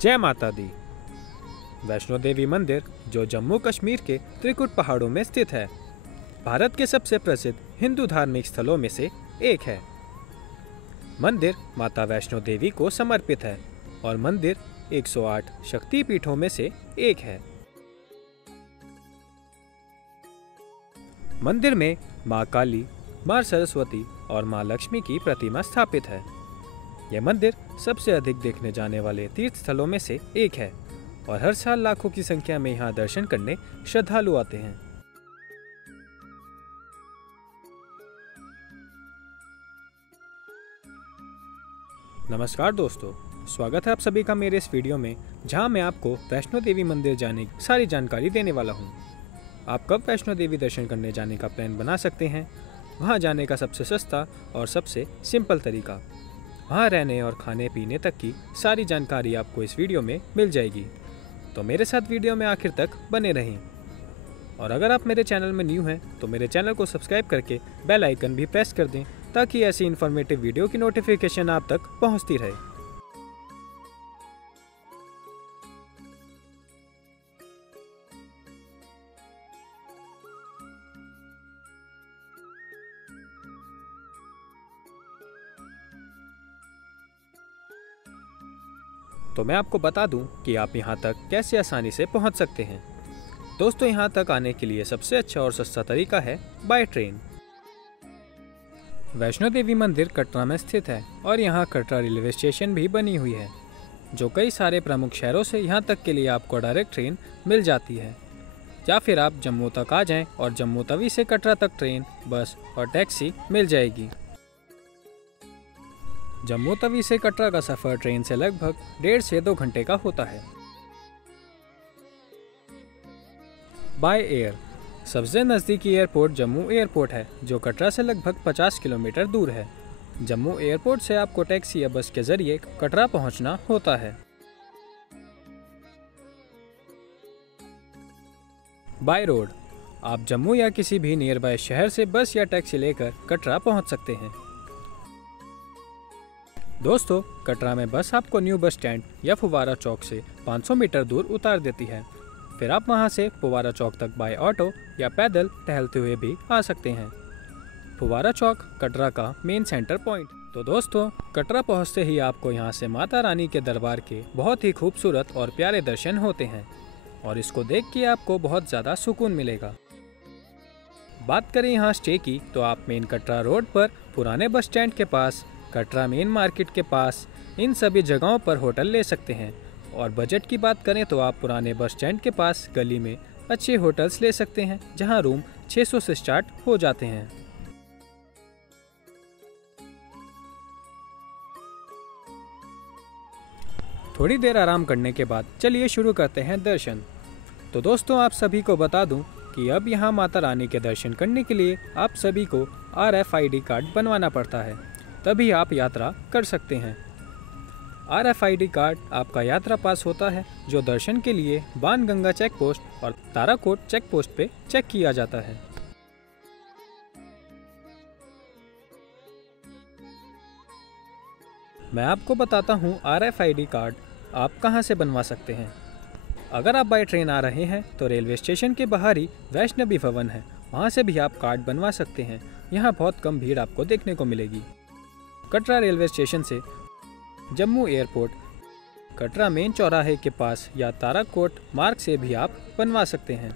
जय माता दी। वैष्णो देवी मंदिर जो जम्मू कश्मीर के त्रिकुट पहाड़ों में स्थित है, भारत के सबसे प्रसिद्ध हिंदू धार्मिक स्थलों में से एक है। मंदिर माता वैष्णो देवी को समर्पित है और मंदिर 108 शक्ति पीठों में से एक है। मंदिर में माँ काली, माँ सरस्वती और माँ लक्ष्मी की प्रतिमा स्थापित है। यह मंदिर सबसे अधिक देखने जाने वाले तीर्थ स्थलों में से एक है और हर साल लाखों की संख्या में यहाँ दर्शन करने श्रद्धालु आते हैं। नमस्कार दोस्तों, स्वागत है आप सभी का मेरे इस वीडियो में, जहाँ मैं आपको वैष्णो देवी मंदिर जाने की सारी जानकारी देने वाला हूँ। आप कब वैष्णो देवी दर्शन करने जाने का प्लान बना सकते हैं, वहाँ जाने का सबसे सस्ता और सबसे सिंपल तरीका, वहाँ रहने और खाने पीने तक की सारी जानकारी आपको इस वीडियो में मिल जाएगी। तो मेरे साथ वीडियो में आखिर तक बने रहें। और अगर आप मेरे चैनल में न्यू हैं तो मेरे चैनल को सब्सक्राइब करके बेल आइकन भी प्रेस कर दें, ताकि ऐसी इन्फॉर्मेटिव वीडियो की नोटिफिकेशन आप तक पहुँचती रहे। तो मैं आपको बता दूं कि आप यहां तक कैसे आसानी से पहुंच सकते हैं। दोस्तों, यहां तक आने के लिए सबसे अच्छा और सस्ता तरीका है बाय ट्रेन। वैष्णो देवी मंदिर कटरा में स्थित है और यहां कटरा रेलवे स्टेशन भी बनी हुई है, जो कई सारे प्रमुख शहरों से यहां तक के लिए आपको डायरेक्ट ट्रेन मिल जाती है। या फिर आप जम्मू तक आ जाएं और जम्मू तवी से कटरा तक ट्रेन, बस और टैक्सी मिल जाएगी। जम्मू तवी से कटरा का सफर ट्रेन से लगभग 1.5 से 2 घंटे का होता है। बाय एयर सबसे नज़दीकी एयरपोर्ट जम्मू एयरपोर्ट है, जो कटरा से लगभग 50 किलोमीटर दूर है। जम्मू एयरपोर्ट से आपको टैक्सी या बस के जरिए कटरा पहुंचना होता है। बाय रोड आप जम्मू या किसी भी नियर बाय शहर से बस या टैक्सी लेकर कटरा पहुंच सकते हैं। दोस्तों, कटरा में बस आपको न्यू बस स्टैंड या फुवारा चौक से 500 मीटर दूर उतार देती है। फिर आप वहां से फुवारा चौक तक बाय ऑटो या पैदल टहलते हुए भी आ सकते हैं। फुवारा चौक कटरा का मेन सेंटर पॉइंट। तो दोस्तों, कटरा पहुंचते ही आपको यहां से माता रानी के दरबार के बहुत ही खूबसूरत और प्यारे दर्शन होते हैं और इसको देख के आपको बहुत ज़्यादा सुकून मिलेगा। बात करें यहाँ स्टे की, तो आप मेन कटरा रोड पर पुराने बस स्टैंड के पास, कटरा मेन मार्केट के पास, इन सभी जगहों पर होटल ले सकते हैं। और बजट की बात करें तो आप पुराने बस स्टैंड के पास गली में अच्छे होटल्स ले सकते हैं, जहां रूम 600 से स्टार्ट हो जाते हैं। थोड़ी देर आराम करने के बाद चलिए शुरू करते हैं दर्शन। तो दोस्तों, आप सभी को बता दूं कि अब यहां माता रानी के दर्शन करने के लिए आप सभी को RFID कार्ड बनवाना पड़ता है, तभी आप यात्रा कर सकते हैं। RFID कार्ड आपका यात्रा पास होता है, जो दर्शन के लिए बाणगंगा चेक पोस्ट और ताराकोट चेक पोस्ट पे चेक किया जाता है। मैं आपको बताता हूँ RFID कार्ड आप कहाँ से बनवा सकते हैं। अगर आप बाय ट्रेन आ रहे हैं तो रेलवे स्टेशन के बाहर ही वैष्णवी भवन है, वहाँ से भी आप कार्ड बनवा सकते हैं। यहाँ बहुत कम भीड़ आपको देखने को मिलेगी। कटरा रेलवे स्टेशन से जम्मू एयरपोर्ट, कटरा मेन चौराहे के पास या ताराकोट मार्ग से भी आप बनवा सकते हैं।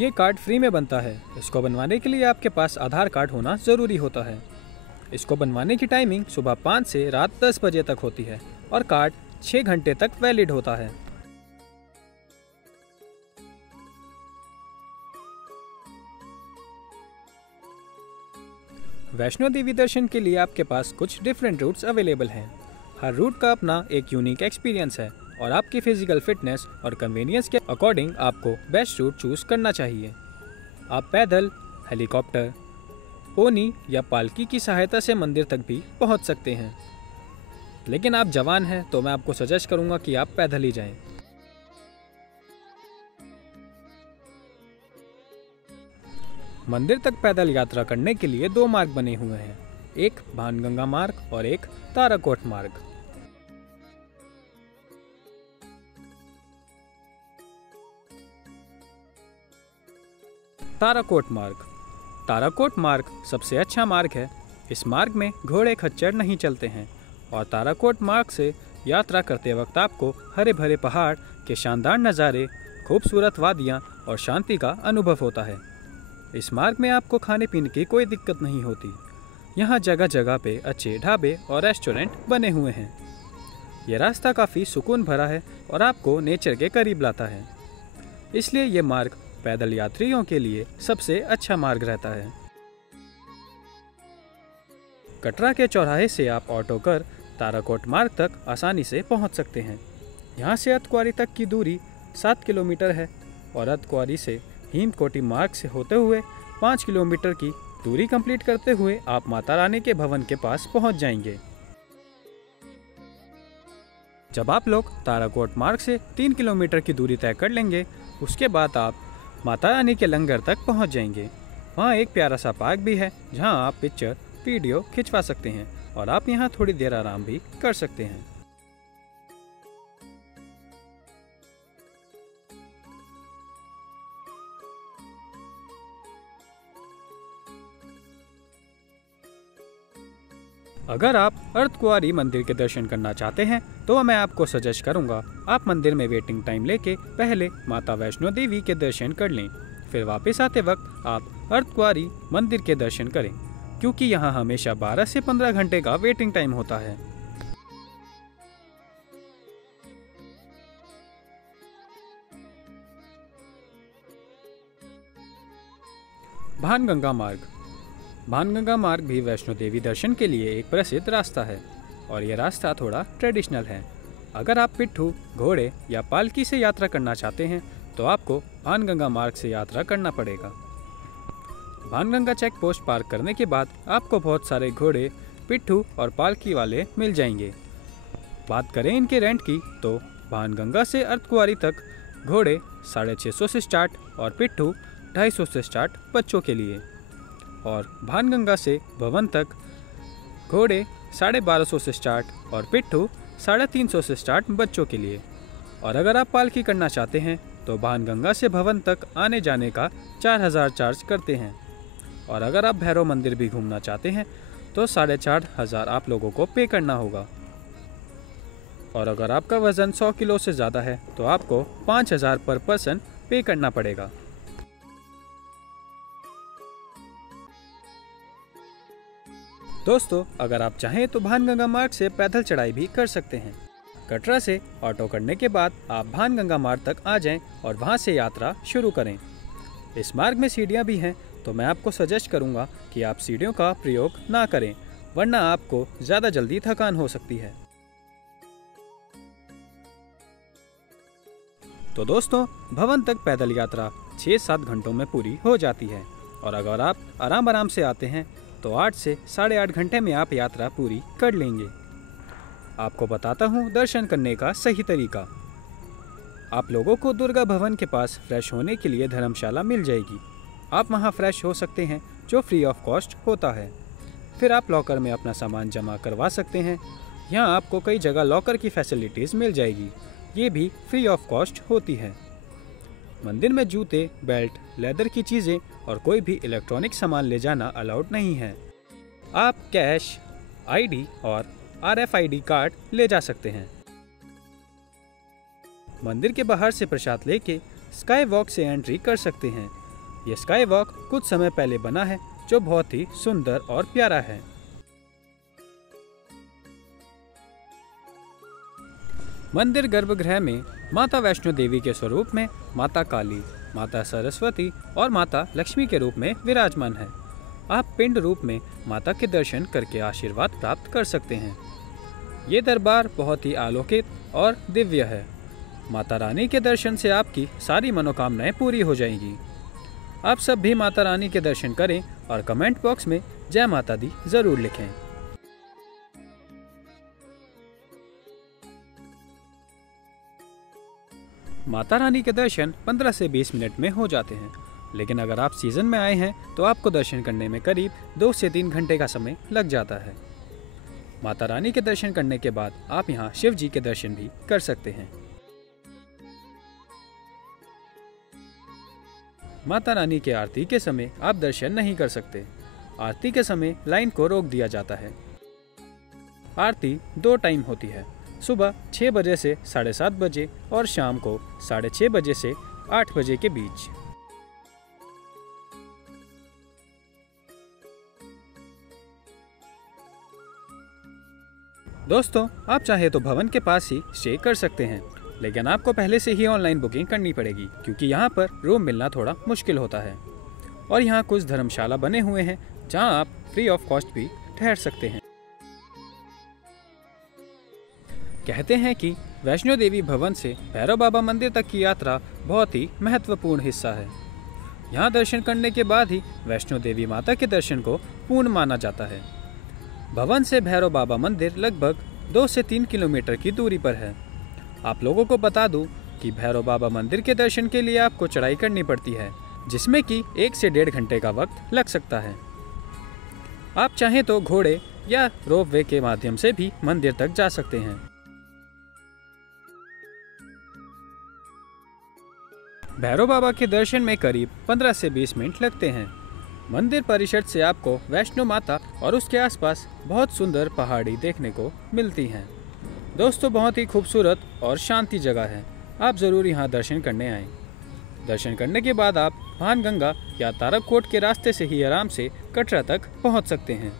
ये कार्ड फ्री में बनता है। इसको बनवाने के लिए आपके पास आधार कार्ड होना ज़रूरी होता है। इसको बनवाने की टाइमिंग सुबह 5 से रात 10 बजे तक होती है और कार्ड 6 घंटे तक वैलिड होता है। वैष्णो देवी दर्शन के लिए आपके पास कुछ डिफरेंट रूट्स अवेलेबल हैं। हर रूट का अपना एक यूनिक एक्सपीरियंस है और आपकी फिजिकल फिटनेस और कन्वीनियंस के अकॉर्डिंग आपको बेस्ट रूट चूज करना चाहिए। आप पैदल, हेलीकॉप्टर, पोनी या पालकी की सहायता से मंदिर तक भी पहुंच सकते हैं, लेकिन आप जवान हैं तो मैं आपको सजेस्ट करूंगा कि आप पैदल ही जाएं। मंदिर तक पैदल यात्रा करने के लिए 2 मार्ग बने हुए हैं। एक भानगंगा मार्ग और एक ताराकोट मार्ग। ताराकोट मार्ग। ताराकोट मार्ग सबसे अच्छा मार्ग है। इस मार्ग में घोड़े खच्चर नहीं चलते हैं और ताराकोट मार्ग से यात्रा करते वक्त आपको हरे भरे पहाड़ के शानदार नज़ारे, खूबसूरत वादियाँ और शांति का अनुभव होता है। इस मार्ग में आपको खाने पीने की कोई दिक्कत नहीं होती। यहाँ जगह जगह पे अच्छे ढाबे और रेस्टोरेंट बने हुए हैं। यह रास्ता काफ़ी सुकून भरा है और आपको नेचर के करीब लाता है, इसलिए ये मार्ग पैदल यात्रियों के लिए सबसे अच्छा मार्ग रहता है। कटरा के चौराहे से आप ऑटो कर ताराकोट मार्ग तक आसानी से पहुंच सकते हैं। यहां से अर्धकुंवारी तक की दूरी 7 किलोमीटर है और अर्धकुंवारी से हेमकोटी मार्ग से होते हुए 5 किलोमीटर की दूरी कंप्लीट करते हुए आप माता रानी के भवन के पास पहुंच जाएंगे। जब आप लोग ताराकोट मार्ग से 3 किलोमीटर की दूरी तय कर लेंगे, उसके बाद आप माता रानी के लंगर तक पहुंच जाएंगे। वहाँ एक प्यारा सा पार्क भी है जहाँ आप पिक्चर वीडियो खिंचवा सकते हैं और आप यहाँ थोड़ी देर आराम भी कर सकते हैं। अगर आप अर्धकुंवारी मंदिर के दर्शन करना चाहते हैं तो मैं आपको सजेस्ट करूंगा आप मंदिर में वेटिंग टाइम लेके पहले माता वैष्णो देवी के दर्शन कर लें, फिर वापस आते वक्त आप अर्धकुंवारी मंदिर के दर्शन करें, क्योंकि यहाँ हमेशा 12 से 15 घंटे का वेटिंग टाइम होता है। भानगंगा मार्ग। भानगंगा मार्ग भी वैष्णो देवी दर्शन के लिए एक प्रसिद्ध रास्ता है और यह रास्ता थोड़ा ट्रेडिशनल है। अगर आप पिट्ठू, घोड़े या पालकी से यात्रा करना चाहते हैं तो आपको भानगंगा मार्ग से यात्रा करना पड़ेगा। भानगंगा चेक पोस्ट पार करने के बाद आपको बहुत सारे घोड़े, पिट्ठू और पालकी वाले मिल जाएंगे। बात करें इनके रेंट की तो भानगंगा से अर्धकुंवारी तक घोड़े 650 से स्टार्ट और पिट्ठू 250 से स्टार्ट बच्चों के लिए, और भानगंगा से भवन तक घोड़े 1250 से स्टार्ट और पिट्ठू 350 से स्टार्ट बच्चों के लिए। और अगर आप पालकी करना चाहते हैं तो भानगंगा से भवन तक आने जाने का 4000 चार्ज करते हैं, और अगर आप भैरव मंदिर भी घूमना चाहते हैं तो 4500 आप लोगों को पे करना होगा। और अगर आपका वज़न 100 किलो से ज़्यादा है तो आपको 5000 पर पर्सन पे करना पड़ेगा। दोस्तों, अगर आप चाहें तो भानगंगा मार्ग से पैदल चढ़ाई भी कर सकते हैं। कटरा से ऑटो करने के बाद आप भानगंगा मार्ग तक आ जाएं और वहां से यात्रा शुरू करें। इस मार्ग में सीढ़ियां भी हैं, तो मैं आपको सजेस्ट करूंगा कि आप सीढ़ियों का प्रयोग ना करें, वरना आपको ज़्यादा जल्दी थकान हो सकती है। तो दोस्तों, भवन तक पैदल यात्रा 6-7 घंटों में पूरी हो जाती है, और अगर आप आराम से आते हैं तो 8 से 8.5 घंटे में आप यात्रा पूरी कर लेंगे। आपको बताता हूँ दर्शन करने का सही तरीका। आप लोगों को दुर्गा भवन के पास फ्रेश होने के लिए धर्मशाला मिल जाएगी। आप वहाँ फ्रेश हो सकते हैं, जो फ्री ऑफ कॉस्ट होता है। फिर आप लॉकर में अपना सामान जमा करवा सकते हैं। यहाँ आपको कई जगह लॉकर की फैसिलिटीज़ मिल जाएगी, ये भी फ्री ऑफ कॉस्ट होती है। मंदिर में जूते, बेल्ट, लेदर की चीज़ें और कोई भी इलेक्ट्रॉनिक सामान ले जाना अलाउड नहीं है। आप कैश, आईडी और RFID कार्ड ले जा सकते हैं। मंदिर के बाहर से प्रसाद लेके स्काई वॉक से एंट्री कर सकते हैं। यह स्काई वॉक कुछ समय पहले बना है, जो बहुत ही सुंदर और प्यारा है। मंदिर गर्भगृह में माता वैष्णो देवी के स्वरूप में माता काली, माता सरस्वती और माता लक्ष्मी के रूप में विराजमान है। आप पिंड रूप में माता के दर्शन करके आशीर्वाद प्राप्त कर सकते हैं। ये दरबार बहुत ही अलौकिक और दिव्य है। माता रानी के दर्शन से आपकी सारी मनोकामनाएं पूरी हो जाएंगी। आप सब भी माता रानी के दर्शन करें और कमेंट बॉक्स में जय माता दी जरूर लिखें। माता रानी के दर्शन 15 से 20 मिनट में हो जाते हैं। लेकिन अगर आप सीजन में आए हैं तो आपको दर्शन करने में करीब 2 से 3 घंटे का समय लग जाता है। माता रानी के दर्शन करने के बाद आप यहाँ शिव जी के दर्शन भी कर सकते हैं। माता रानी के आरती के समय आप दर्शन नहीं कर सकते। आरती के समय लाइन को रोक दिया जाता है। आरती 2 टाइम होती है, सुबह 6 बजे से 7:30 बजे और शाम को 6:30 बजे से 8 बजे के बीच। दोस्तों, आप चाहे तो भवन के पास ही स्टे कर सकते हैं, लेकिन आपको पहले से ही ऑनलाइन बुकिंग करनी पड़ेगी क्योंकि यहाँ पर रूम मिलना थोड़ा मुश्किल होता है। और यहाँ कुछ धर्मशाला बने हुए हैं जहाँ आप फ्री ऑफ कॉस्ट भी ठहर सकते हैं। कहते हैं कि वैष्णो देवी भवन से भैरव बाबा मंदिर तक की यात्रा बहुत ही महत्वपूर्ण हिस्सा है। यहाँ दर्शन करने के बाद ही वैष्णो देवी माता के दर्शन को पूर्ण माना जाता है। भवन से भैरव बाबा मंदिर लगभग 2 से 3 किलोमीटर की दूरी पर है। आप लोगों को बता दूं कि भैरव बाबा मंदिर के दर्शन के लिए आपको चढ़ाई करनी पड़ती है, जिसमें कि 1 से 1.5 घंटे का वक्त लग सकता है। आप चाहें तो घोड़े या रोपवे के माध्यम से भी मंदिर तक जा सकते हैं। भैरव बाबा के दर्शन में करीब 15 से 20 मिनट लगते हैं। मंदिर परिसर से आपको वैष्णो माता और उसके आसपास बहुत सुंदर पहाड़ी देखने को मिलती हैं। दोस्तों, बहुत ही खूबसूरत और शांति जगह है। आप ज़रूर यहाँ दर्शन करने आएं। दर्शन करने के बाद आप भानगंगा या तारककोट के रास्ते से ही आराम से कटरा तक पहुँच सकते हैं।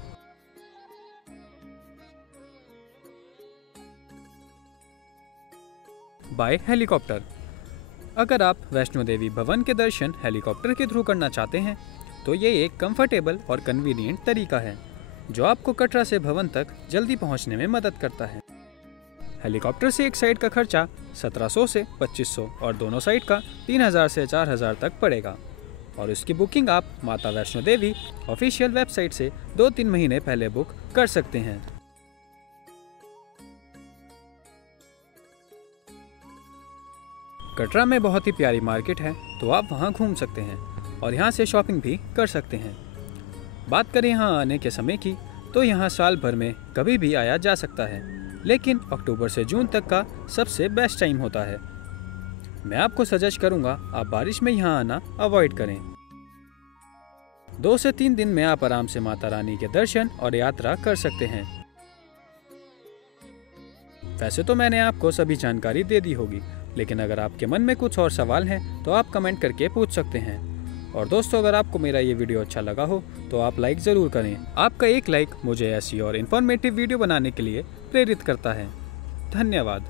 By helicopter. अगर आप वैष्णो देवी भवन के दर्शन हेलीकॉप्टर के थ्रू करना चाहते हैं तो ये एक कंफर्टेबल और कन्वीनियंट तरीका है जो आपको कटरा से भवन तक जल्दी पहुंचने में मदद करता है। हेलीकॉप्टर से एक साइड का खर्चा 1700 से 2500 और दोनों साइड का 3000 से 4000 तक पड़ेगा और इसकी बुकिंग आप माता वैष्णो देवी ऑफिशियल वेबसाइट से 2-3 महीने पहले बुक कर सकते हैं। कटरा में बहुत ही प्यारी मार्केट है, तो आप वहां घूम सकते हैं और यहां से शॉपिंग भी कर सकते हैं। बात करें यहां आने के समय की, तो यहां साल भर में कभी भी आया जा सकता है, लेकिन अक्टूबर से जून तक का सबसे बेस्ट टाइम होता है। मैं आपको सजेस्ट करूंगा आप बारिश में यहां आना अवॉइड करें। 2 से 3 दिन में आप आराम से माता रानी के दर्शन और यात्रा कर सकते हैं। वैसे तो मैंने आपको सभी जानकारी दे दी होगी, लेकिन अगर आपके मन में कुछ और सवाल हैं तो आप कमेंट करके पूछ सकते हैं। और दोस्तों, अगर आपको मेरा ये वीडियो अच्छा लगा हो तो आप लाइक ज़रूर करें। आपका एक लाइक मुझे ऐसी और इन्फॉर्मेटिव वीडियो बनाने के लिए प्रेरित करता है। धन्यवाद।